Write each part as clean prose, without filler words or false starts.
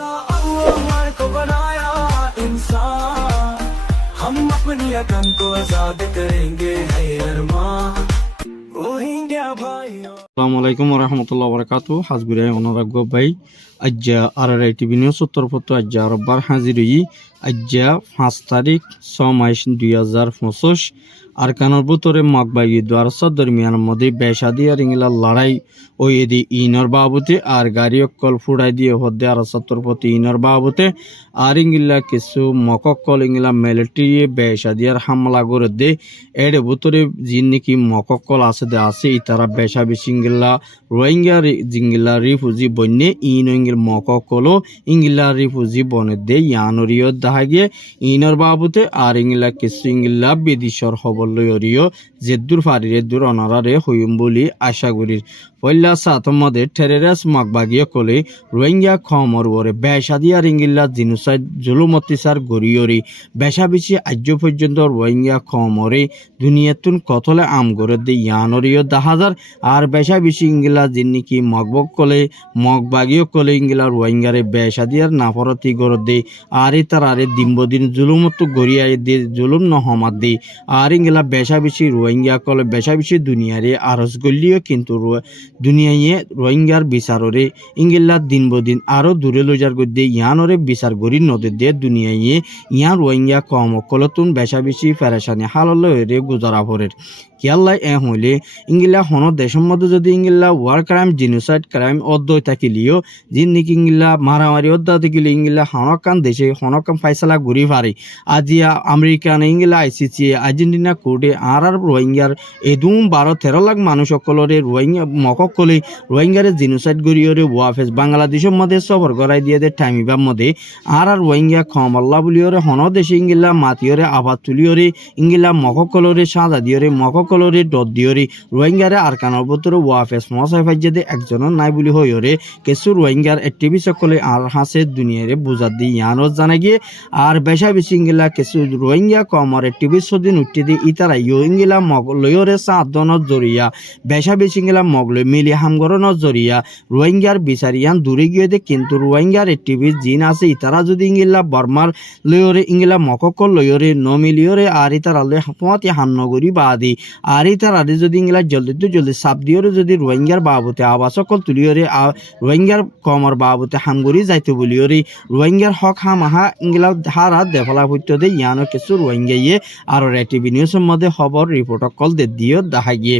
अल्लाह को बनाया इंसान, हम अपनी अकल को आजाद करेंगे है अरमान, रोहिंग्या भाइयों। আসসালামু আলাইকুম ওরহামতুল্লাহ বারাকাতু। হাজগুড়াই অনুরাগ ভাই আজ্জা আরআরআই টিভি নিউজ উত্তরপত্র আজ্জা রব্বার হাজির হই আজ্জা 5 তারিখ 6 মাস 2025 আরকানোর ভিতরে মগবাগি দ্বারসা দরমিয়ানের মধ্যে বেশাদি আর ইংলা লড়াই ওই এদি ইনর বাবুতে আর গাড়ি অকল ফুড়াই দিয়ে হদ্দে আর সত্তরপতি ইনর বাবুতে আর ইংলা কিছু মককল ইংলা মিলিটারি বেশাদি আর হামলা করে দে এর ভিতরে যে নাকি মককল আছে দে আছে ইতারা বেশা বেশি ইংলা রোহিঙ্গা জিঙ্গিলা রিফুজি বন্যে ইন ইংল মককলো ইংলা রিফুজি বনে দে ইয়ানরিয় দেখা গিয়ে ইনর বাবুতে আর ইংলা কিছু ইংলা বিদেশর খবর লয়রিও জেদ্দুর ফারিরে দূর অনারারে হইম বলি আশা করি পয়লা সাতমদে টেরেরাস মগবাগিয়ে কলে রোহিঙ্গা খমর বরে বেশাদি আর ইংলা জিনুসাইড জুলুমতিসার গরিয়রি বেশা বেশি আজ পর্যন্ত রোহিঙ্গা খমরে দুনিয়াতুন কতলে আম গরে দে ইয়ানরিও দাহাজার আর বেশা বেশি ইংলা জিন্নিকি মগবক কলে মগবাগিয়ে কলে ইংলা রোহিঙ্গারে বেশাদি আর নাফরতি গরে দে আর তারারে দিনবদিন জুলুমত গরিয়ায় দে জুলুম নহমাত দে আর ইংলা বেশা বেশি রোহিঙ্গা কলে বেশা বেশি দুনিয়ারে আরজ গলিও কিন্তু দুনিয়ায় রোহিঙ্গার বিচাররে ইংলা দিনবদিন আরো দূরে লইজার গদ্যে ইয়ানরে বিচার গরি নদী দে দুনিয়ায় ইয়ান রোহিঙ্গা কম কলতুন বেশা বেশি ফেরেশানি হাললে গুজারা ভরের কিয়াল্লাই হইলে ইংলা হন দেশের মধ্যে যদি ইংলা ওয়ার ক্রাইম জিনোসাইড ক্রাইম অদ্বৈ থাকিলেও যিন নাকি ইংলা মারামারি অদ্দা থাকিলে ইংলা হনকান দেশে হনকান ফাইসলা ঘুরি পারে আজিয়া আমেরিকান ইংলা আইসিসি আর্জেন্টিনা কোর্টে আর রোহিঙ্গার এদুম 12-13 লাখ মানুষ সকলরে রোহিঙ্গা মককলে রোহিঙ্গারে জিনোসাইড গরিয়রে ওয়াফেস বাংলাদেশের মধ্যে সফর করাই দিয়ে দে টাইমিবার মধ্যে আর রোহিঙ্গা খমল্লা বলিওরে হন দেশে ইংলা মাতিওরে আবাদ তুলিওরে ইংলা মককলরে সাজা দিওরে মককলরে ডট দিওরে রোহিঙ্গারে আরকানোর ভিতরে ওয়াফেস মশাই ফাইজে একজনের নাই বলি হইরে কিছু রোহিঙ্গার অ্যাক্টিভিস্ট সকলে আর হাসে দুনিয়ারে বুঝা দিয়ে ইয়ানো জানা গিয়ে আর বেশা বেশি ইংলা কিছু রোহিঙ্গা কমর অ্যাক্টিভিস্ট দিন উঠতে দিয়ে ইতারা ইংলা মগলয়রে সাধনত জরিয়া বেশা বেশি ইংলা মগলয় মিলি হামগরণত জরিয়া রোহিঙ্গার বিচারিয়ান দূরে গিয়ে দে কিন্তু রোহিঙ্গার অ্যাক্টিভিস্ট জিন আছে ইতারা যদি ইংলা বর্মার লয়রে ইংলা মককল লয়রে নমিলিয়রে আর ইতারা লয় পথে হামনগরী বাদি আর ইতারা যদি ইংলা জলদি সাপ দিয়রে যদি রোহিঙ্গার বাবুতে আবাস সকল তুলিয়রে রোহিঙ্গার কমর বাবুতে হামগরি যাইতে বলিয়রে রোহিঙ্গার হক হামাহা ইংলা হারা দেফলা হইতে দে ইয়ানো কিছু রোহিঙ্গাইয়ে আর টিভি নিউজের মধ্যে খবর রিপোর্ট কল দে দিও দেখা গিয়ে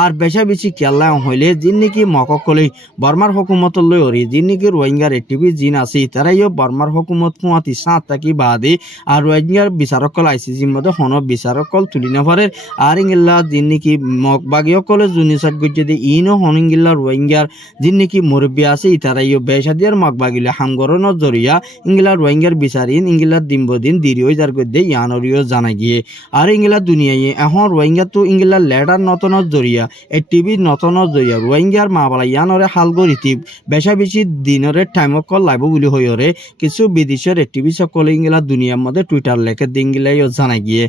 আর বেশা বেশি কেল্লা হইলে যিন নাকি মককলে বর্মার হুকুমত লয়রি যিন নাকি রোহিঙ্গার টিভি জিন আছে তারাইও বর্মার হুকুমত ফুয়াতি সাত থাকি বাদে আর রোহিঙ্গার বিচারকল আইসিসির মধ্যে হন বিচারকল তুলি না পারে আর ইংলা যিন নাকি মগবাগীয় কলে জুনিসাইড গজ্জে দে ইনো হন ইংলা রোহিঙ্গার যিন নাকি মুরব্বী আছে তারাইও বেশাদিয়ার মগবাগিলে হামগরণ জরিয়া ইংলা রোহিঙ্গার বিচারিন ইংলা দিনবদিন দেরি হয়ে যার গদ্যে ইয়ানরিও জানা গিয়ে আর ইংলা দুনিয়ায় এখন রোহিঙ্গা তো ইংলা লেডার নতনত জরিয়া এ টিভি নতনত জরিয়া রোহিঙ্গার মা বালা ইয়ানরে হালগরিতিব বেশা বেশি দিনরে টাইম কল লাইব বলি হইরে কিছু বিদেশের টিভি সকলে ইংলা দুনিয়ার মধ্যে টুইটার লেখে দিংগিলাইও জানা গিয়ে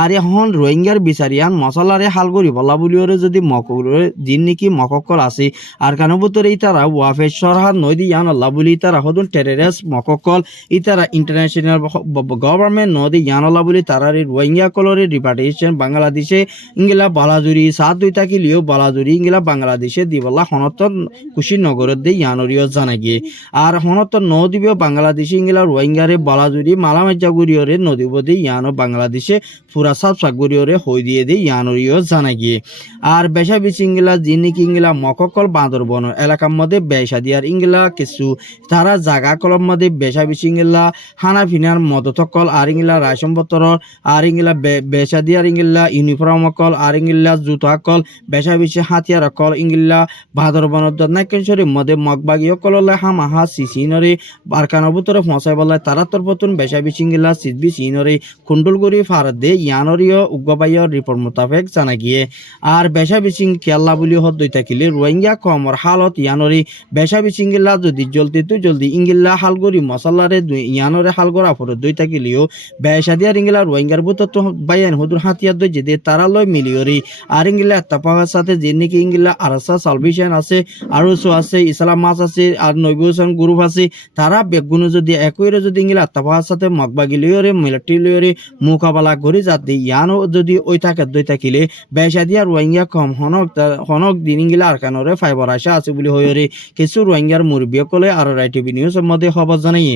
আর এখন রোহিঙ্গার বিচারিয়ান মশলারে হালগরি বলা বলিওরে যদি মকরে যিন নাকি মককল আছে আর কানো ভিতরে ইতারা ওয়াফে সরহাদ নদী দি ইয়ান আল্লাহ বলি ইতারা হদুন টেররিস্ট মককল ইতারা ইন্টারন্যাশনাল গভর্নমেন্ট নদী ইয়ান আল্লাহ বলি তারারে রোহিঙ্গা কলরে রিপার্টেশন বাংলাদেশে ইংলা বালাজুরি সাত দুই থাকিলেও বালাজুরি ইংলা বাংলাদেশে দিবলা হনতন কুশিনগরের দে ইয়ানরিও জানা গিয়ে আর হনতন নদীব বাংলাদেশে ইংলা রোহিঙ্গারে বালাজুরি মালামাজ্জাগুরিয়রে নদীবদে ইয়ানো বাংলাদেশে পুরা সাব সাগুরিয়রে হই দিয়ে দে ইয়ানরিও জানা গিয়ে আর বেশা বেশি ইংলা যিনি কি ইংলা মককল বাঁদরবন এলাকার মধ্যে বেশা দিয়ার ইংলা কিছু তারা জাগা কলম মধ্যে বেশা বেশি ইংলা হানাফিনার মদতকল আর ইংলা রাশন বতরর আর ইংলা বেশা দিয়ার ইংলা ইউনিফর্ম কল আর ইংলা জুতা কল বেশা বেশি হাতিয়ার কল ইংলা বাঁদরবনত নাকেশ্বরীর মধ্যে মগবাগীয় কললে হামাহা সিসিনরে বারকানোর ভিতরে ফসাই বলায় তারাতর পতুন বেশা বেশি ইংলা সিজবি সিনরে খুন্ডুলগুড়ি ফার দে ইয়ানরিও উগ্রবাইয়র রিপোর্ট মোতাবেক মোতাবেক জানা গিয়ে আর বেশা বিচিং কেল্লা বলি হদ দই থাকিলে রোহিঙ্গা কমর হালত ইয়ানরি বেশা বিচিং গিল্লা যদি জলদি তো জলদি ইঙ্গিল্লা হালগরি মশালারে ইয়ানরে হালগরা ফরত দই থাকিলেও বেশা দিয়া রিঙ্গিলা রোহিঙ্গার বুতো তো বাইয়ান হুদুর হাতিয়ার দই যেদে তারা লয় মিলিয়রি আর ইঙ্গিলা তাপাহার সাথে যে নাকি ইঙ্গিলা আরসা সালভেশন আছে আরসো আছে ইসলাম মাছ আছে আর নবীন গ্রুপ আছে তারা বেগুনো যদি একইরে যদি ইঙ্গিলা তাপাহার সাথে মগবাগি লিয়রে মিলিটারি লিয়রে মোকাবেলা করে যাতে ইয়ানো যদি ওই থাকে দই থাকিলে বেশা দিয়া রোহিঙ্গা কম হনক দিন ইঙ্গিলা আর কানরে ফাইবার আশা আছে বলে হইরে কিছু রোহিঙ্গার মুরব্বী কলে আর রাইটিভি নিউজের মধ্যে খবর জানাই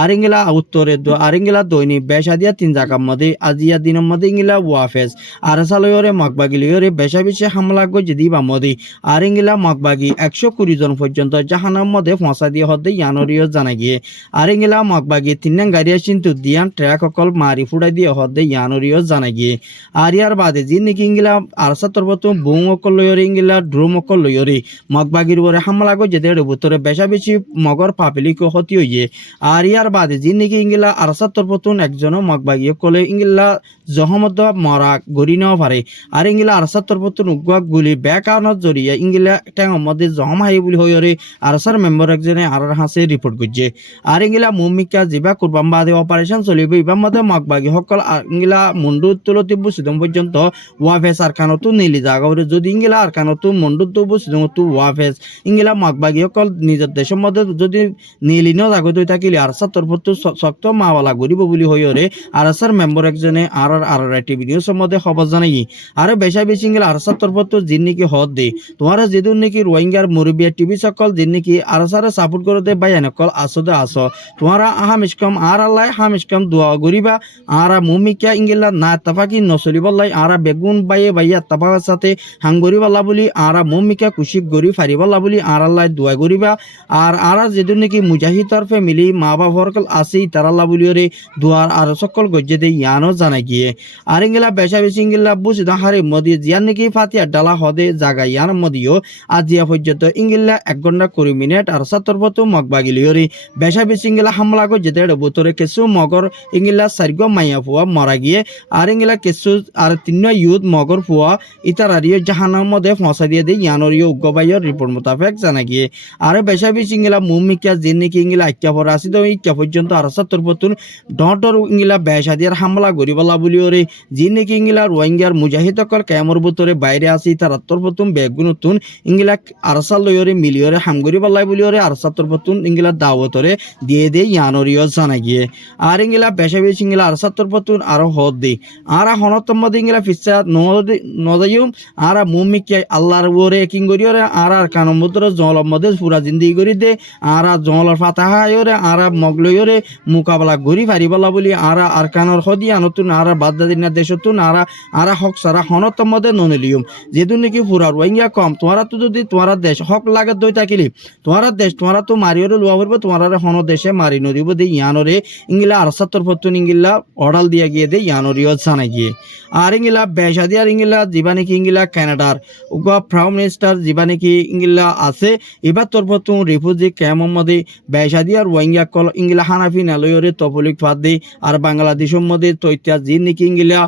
আর ইঙ্গিলা উত্তরে আর ইঙ্গিলা দৈনিক বেশা দিয়া 3 জায়গার মধ্যে আজিয়া দিনের মধ্যে ইঙ্গিলা ওয়াফেজ আর সালয়রে মগবাগি লিয়রে বেশা বেশি হামলা গজে দিবা মধ্যে আর ইঙ্গিলা মগবাগি 120 জন পর্যন্ত জাহানার মধ্যে ফসা দিয়ে হতে ইয়ানরিও জানা গিয়ে আর ইঙ্গিলা মগবাগি 3 গাড়িয়া কিন্তু দিয়ান ট্র্যাক অকল মারি ফুড়াই দিয়ে হতে ইয়ানরিও জানা গিয়ে আর ইয়ার বাদে যে নাকি ইঙ্গিলা আর সাতরবত বুং অকল লয়রে ইঙ্গিলা ড্রোম অকল লয়রে মগবাগির উপরে হামলা গজে দেড় ভিতরে বেশা বেশি মগর পাবলিক হতি হইয়ে আর ইয়ার বাদে যে নাকি ইঙ্গিলা আর সাতরবত একজন মগবাগি অকলে ইঙ্গিলা জহমত মরা গড়ি নেওয়া পারে আর ইঙ্গিলা আর সাতরবত উগুয়া গুলি ব্যাকাউন্ট জরিয়া ইঙ্গিলা ট্যাঙর মধ্যে জহম হাই বলি হইরে আরসার মেম্বার একজনে আর হাসে রিপোর্ট করছে আর ইঙ্গিলা মুমিকা জিবা কুরবান বাদে অপারেশন চলিব ইবার মধ্যে মগবাগি সকল ইঙ্গিলা মুন্ডু তুলতি বুসিদম পর্যন্ত ওয়াফেস আর কানতো নিলি জাগারে যদি ইঙ্গিলা আর কানতো মুন্ডু তো বুসিদম তো ওয়াফেস ইঙ্গিলা মগবাগি সকল নিজের দেশের মধ্যে যদি নিলি ন জাগত থাকিলে আর সাতরবত শক্ত মাওয়ালা গরিব বলি হইরে আরসার মেম্বার একজনে আর টিভি নিউজের মধ্যে খবর জানাই আর বেশা বেশি ইঙ্গিলা আর সাতরবত জিন নাকি হদ দে তোমারা যেদিন নাকি রোহিঙ্গার মুরব্বিয়া টিভি সকল দিন নাকি আর সারে সাপোর্ট করতে বাইয়ান কল আসতে আসো তোমারা হামিশকম আর আল্লাহ হামিশকম দোয়া গরিবা আর মুমিকা ইঙ্গিলা না তাফাকি নসলি বল্লাই আর বেগুন বাইয়া তাফার সাথে হাঙ্গরি বাল্লা বলি আর মুমিকা কুশি গরি ফারি বাল্লা বলি আর আল্লাহ দোয়া গরিবা আর যেদিন নাকি মুজাহিদর ফ্যামিলি মা বাবার কল আসি তারাল্লাহ বলিওরে দোয়ার আর সকল গজ্জে দে ইয়ানো জানা গিয়ে আর ইঙ্গিলা বেশা বেশি ইঙ্গিলা বুঝিদা হারে মদি জিয়ান নাকি ফাতিয়া ডালা হদে জাগা ইয়ান মদিও আজিয়া পর্যন্ত ইঙ্গিলা 1 ঘন্টা 20 মিনিট আর সাতরবত মগবাগি লিয়রে বেশা বেশি ইঙ্গিলা হামলা গজে দেড় বুতরে কিছু মগর ইঙ্গিলা সারিগ মাইয়া ফুয়া মারা গিয়ে আর ইঙ্গিলা কিছু আর 3 ইউথ মগর ফুয়া ইতারারিও জাহানার মধ্যে ফসা দিয়ে দেয় ইয়ানরিও উগ্রবাইয়ের রিপোর্ট মোতাবেক জানা গিয়ে আর বেশা বেশি ইঙ্গিলা মুমিকা যে নাকি ইঙ্গিলা আইক্যা পর আসি তো ইক্যা পর্যন্ত আর সাতরবত ডটর ইঙ্গিলা বেশা দিয়ে হামলা গরিবালা বলিওরে যে নাকি ইঙ্গিলা রোহিঙ্গার মুজাহিদ কল ক্যামর বুতরে বাইরে আসি তার আত্মরপতুন বেগুনতুন ইঙ্গিলা আরসাল লয়রে মিলিয়রে হামগরি বাল্লাই বলিওরে আর সাতরপতুন ইঙ্গিলা দাওয়াতরে দিয়ে দে ইয়ানরিও জানা গিয়ে আর ইঙ্গিলা বেশা বেশি ইঙ্গিলা আর সাতরপতুন আর হদ দে আর হনতম ইঙ্গিলা ফিসা নদায়ুম আর মুমিকে আল্লাহর ওরে কিঙ্গরিয়রে আর কানম বুতরে জলম মধ্যে পুরা জিন্দেগি করি দে আর জলর ফাতাহায়রে আর মগলয়রে মোকাবেলা গরি ফারিবালা বলি আর কানর হদিয়া নতুন আর বাদদাদিনা দেশতুন আর হক সারা হনতম মধ্যে ননিলিয়ম যেদিন নাকি পুরা রোহিঙ্গা কম তোমারা তো যদি তোমার দেশ হক লাগে দই থাকিলি তোমার দেশ তোমারা তো মারিওরে লোয়া করবো তোমার হন দেশে মারি নদিব দে ইয়ানরে ইঙ্গিলা আর সাতরপতুন ইঙ্গিলা অর্ডাল দিয়া গিয়ে দে ইয়ানরিও জানাই গিয়ে আর ইঙ্গিলা বেশা দিয়ার ইঙ্গিলা যিবা নাকি ইঙ্গিলা কানাডার উগা প্রাইম মিনিস্টার যিবা নাকি ইঙ্গিলা আছে এবার তরফতুন রিফিউজি ক্যাম্পের মধ্যে বেশা দিয়ার রোহিঙ্গা কল ইঙ্গিলা হানাফি নালয়রে তপলিক ফাদ দে আর বাংলাদেশের মধ্যে তৈত্যা যে নাকি ইঙ্গিলা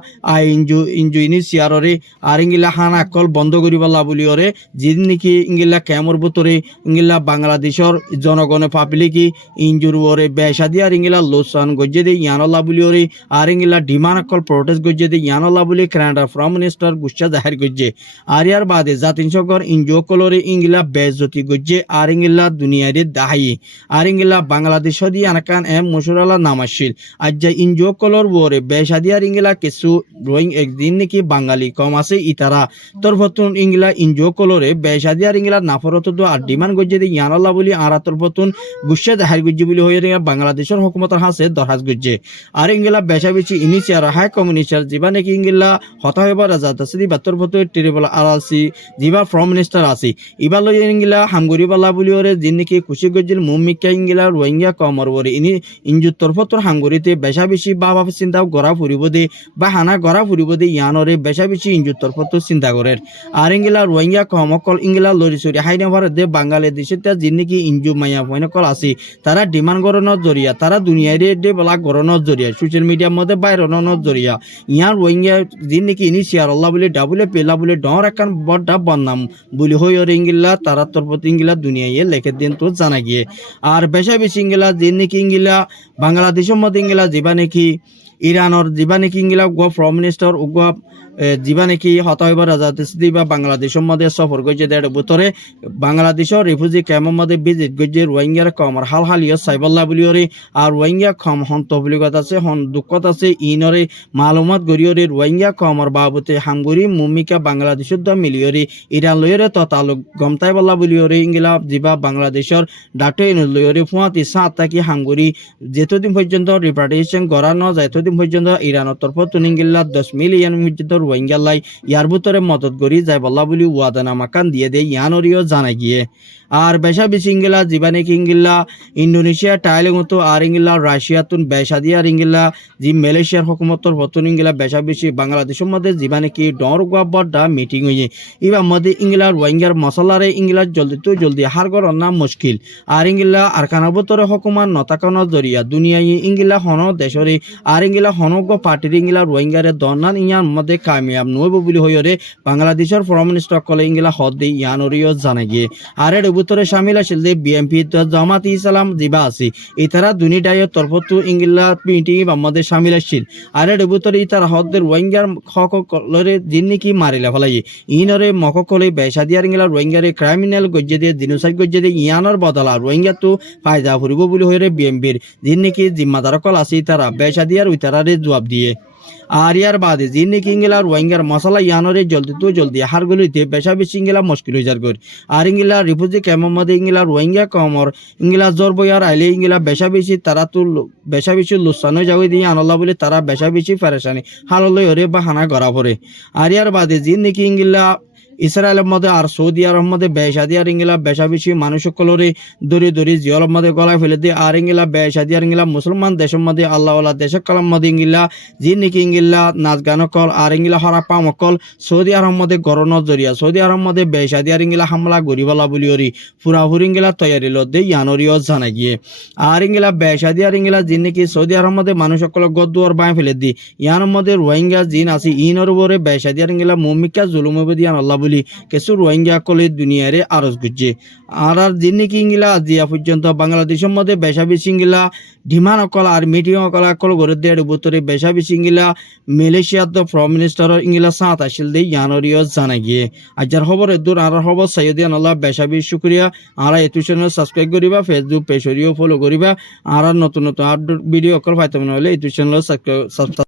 ইঞ্জু ইনিশিয়াররে আর ইঙ্গিলা হানা কল বন্ধ করিবাল্লা বলিওরে যে নাকি ইঙ্গিলা ক্যাম্পের ভিতরে ইঙ্গিলা বাংলাদেশের জনগণে পাবলিকি ইঞ্জুর ওরে বেশা দিয়ার ইঙ্গিলা লোসান গজ্জে দে ইয়ানল্লা বলিওরে আর ইঙ্গিলা ডিমান্ড কল প্রোটেস্ট গজ্জে দে ইয়ানল্লা বলি কানাডার প্রাইম মিনিস্টার গুচ্ছা জাহির গজ্জে আর ইয়ার বাদে জাতিসংঘর ইঞ্জু কলরে ইঙ্গিলা বেজতি গজ্জে আর ইঙ্গিলা দুনিয়ারে দাহাই আর ইঙ্গিলা বাংলাদেশ দি আনকান মুশরালা নামাশিল আজ্জা ইঞ্জু কলর ওরে বেশা দিয়ার ইঙ্গিলা কিছু রোহিং একদিন নাকি বাঙালি কম আছে ইতারা তরফতুন ইঙ্গিলা ইঞ্জু কলরে বেশা দিয়ার ইঙ্গিলা নাফরত আর ডিমান্ড গজ্জে দে ইয়ানল্লা বলি আর তরফতুন গুচ্ছা জাহির গজ্জে বলি হয়ে বাংলাদেশের হুকুমতের হাসে দরহাজ গজ্জে আর ইঙ্গিলা বেশা বেশি ইনিশিয়ার হাই কমিউনিস্টার যিবা নাকি ইঙ্গিলা হতা হইবার রাজা তাসদি বাত্তর ফটো টেরিবল আরসি যিবা প্রাইম মিনিস্টার আছে ইবা লই ইঙ্গিলা হামগরি বালা বলি ওরে যিনি নাকি খুশি গজ্জিল মুমিকা ইঙ্গিলা রোহিঙ্গা কমর ওরে ইনি ইঞ্জুর তরফতর হামগরিতে বেশা বেশি বাবা চিন্তা গড়া ফুরিব দে বা হানা গড়া ফুরিব দে ইয়ানরে বেশা বেশি ইঞ্জুর তরফতর চিন্তা করেন আর ইঙ্গিলা রোহিঙ্গা কমকল ইঙ্গিলা লরি চুরি হাইনে ভারত দে বাংলাদেশে যিনি নাকি ইঞ্জু মাইয়া ফয়নকল আছে তারা ডিমান্ড গড়নের জরিয়া তারা দুনিয়ারে দে বলা গড়নের জরিয়া সোশ্যাল মিডিয়ার মধ্যে বাইরনের জরিয়া ইয়ার রোহিঙ্গা যিনি নাকি ইনি সিআর আল্লাহ বলে ডাবলে পেলা বলে ডর একান বড় বন্নাম বলি হই ওর ইংিলা তারা তরফত ইংিলা দুনিয়ায় লেখে দিন তো জানা গিয়ে আর বেশা বেশি ইংিলা যে নাকি ইংিলা বাংলাদেশের মধ্যে ইংিলা যেবা নাকি ইরানের যেবা নাকি ইংিলা গো প্রাইম মিনিস্টার ও গো যেবা নাকি হত হইবার রাজাদি বা বাংলাদেশের মধ্যে সফর করছে দেড় বছরে বাংলাদেশের রিফিউজি ক্যাম্পের মধ্যে ভিজিট করছে রোহিঙ্গার কমর হাল হালিও সাইবল্লা বলিওরে আর রোহিঙ্গা কম হন্ত বলি কথা আছে হন দুঃখত আছে ইনরে মালুমাত গরিয়রে রোহিঙ্গা কমর বাবতে হামগুরি মুমিকা বাংলাদেশের দ মিলিয়রে ইরান লয়রে ততালুক গমতাই বল্লা বলিওরে ইংলা জিবা বাংলাদেশের ডাটে লয়রে ফুয়াতি সাত তাকি হামগুরি যেতদিন পর্যন্ত রিপার্টিশন করা ন যায় ততদিন পর্যন্ত ইরানের তরফ তুনিঙ্গিল্লা 10 মিলিয়ন পর্যন্ত রোহিঙ্গা লাই ইয়ার ভিতরে মদত করি যায় বল্লা বলি ওয়াদানামা কান দিয়ে দেয় ইয়ানরিও জানা গিয়ে আর বেশা বেশি ইংলা জীবানে কিংগিল্লা ইন্দোনেশিয়া টাইলে মতো আর ইংলা রাশিয়া তুন বেশা দিয়ে আর ইংলা জি মালয়েশিয়ার হুকুমতর বতন ইংলা বেশা বেশি বাংলাদেশের মধ্যে জীবানে কি ডর গোয়াবডা মিটিং হয়ে এবার মধ্যে ইংলা রোহিঙ্গার মশলারে ইংলা জলদি তো জলদি হার করার না মুশকিল আর ইংলা আর কানাবতরে হুকুমার নতাকানোর জরিয়া দুনিয়ায় ইংলা হন দেশরে আর ইংলা হনগ পার্টির ইংলা রোহিঙ্গারে দনান ইয়ার মধ্যে কামিয়াব নইব বলি হইরে বাংলাদেশের প্রাইম মিনিস্টার কলে ইংলা হদ দিয়ে ইয়ানরিও জানা গিয়ে আর উত্তরে সামিল আছিল যে বিএনপি জামাত ইসলাম জিবা আছে ইতারা দুনিটায় তরফতু ইংলা মিটিং আমাদের সামিল আসছিল আর উত্তরে ইতারা হদের রোহিঙ্গার হকলরে জিন্নি কি মারিলা ফলাই ইনরে মককলে বেসা দিয়ার ইংলা রোহিঙ্গারে ক্রিমিনাল গজ্জে দিয়ে দিনুসাইড গজ্জে দিয়ে ইয়ানোর বদলা রোহিঙ্গা তো ফায়দা ফুরিব বলি হইরে বিএনপির জিন্নি কি জিম্মাদার কল আছে ইতারা বেসা দিয়ার ইতারারে জবাব দিয়ে আর ইয়ার বাদে জিন্নি কিংলা রোহিঙ্গার মশলা ইয়ানরে জলদি তো জলদি হারগুলিতে বেশা বেশি ইংলা মুশকিল হয়ে যার আর ইংলা রিফিউজি ক্যাম্পের মধ্যে ইংলা রোহিঙ্গা কমর ইংলা জোর বয়ার আইলে ইংলা বেশা বেশি তারা তো বেশা বেশি লুসানো যাবে দিয়ে আনল্লা বলে তারা বেশা বেশি ফেরেশানি হাললে ওরে বা হানা গড়া পড়ে আর ইয়ার বাদে জিন্নি কিংলা ইসরায়েলের মধ্যে আর সৌদি আরব মধ্যে বেশাদি আর ইংলা বেশা বেশি মানুষ সকলরে দড়ি দড়ি জিয়লের মধ্যে গলায় ফেলে দিয়ে আর ইংলা বেশাদি আর ইংলা মুসলমান দেশের মধ্যে আল্লাহ দেশের কলম মধ্যে ইংলা যি নাকি ইংলা নাচ গান কল আর ইংলা হরা পামকল সৌদি আরব মধ্যে গরনের জরিয়া সৌদি আরব মধ্যে বেশাদি আর ইংলা হামলা গরিবালা বলিওরি ফুরাফুরি ইংলা তৈয়ারি লদ্দে ইয়ানরিও জানা গিয়ে আর ইংলা বেশাদি আর ইংলা যি নাকি সৌদি আরব মধ্যে মানুষ সকল গদ্দুয়ার বাঁয়ে ফেলে দি ইয়ার মধ্যে রোহিঙ্গা জিন আছে ইনর উপরে বেশাদি আর ইংলা মুমিকা জুলুমবে দিয়ান আল্লাহ কিছু রোহিঙ্গা কলে দুনিয়ারে আরজ করছে আর যিনি কিংলা আজিয়া পর্যন্ত বাংলাদেশের মধ্যে বেশা বেশি ইংলা ডিমান অকল আর মিটিং অকল অকল করে দেড় বছরে বেশা বেশি ইংলা মালয়েশিয়ার তো প্রাইম মিনিস্টার ইংলা সাত আসিল দিয়ে ইয়ানরিও জানা গিয়ে আজার খবর দূর আর খবর সাইদিয়ান আল্লাহ বেশা বেশি শুক্রিয়া আর ইউটিউব চ্যানেল সাবস্ক্রাইব করিবা ফেসবুক পেজরিও ফলো করিবা আর নতুন নতুন ভিডিও অকল পাইতে মনে হলে ইউটিউব চ্যানেল সাবস্ক্রাইব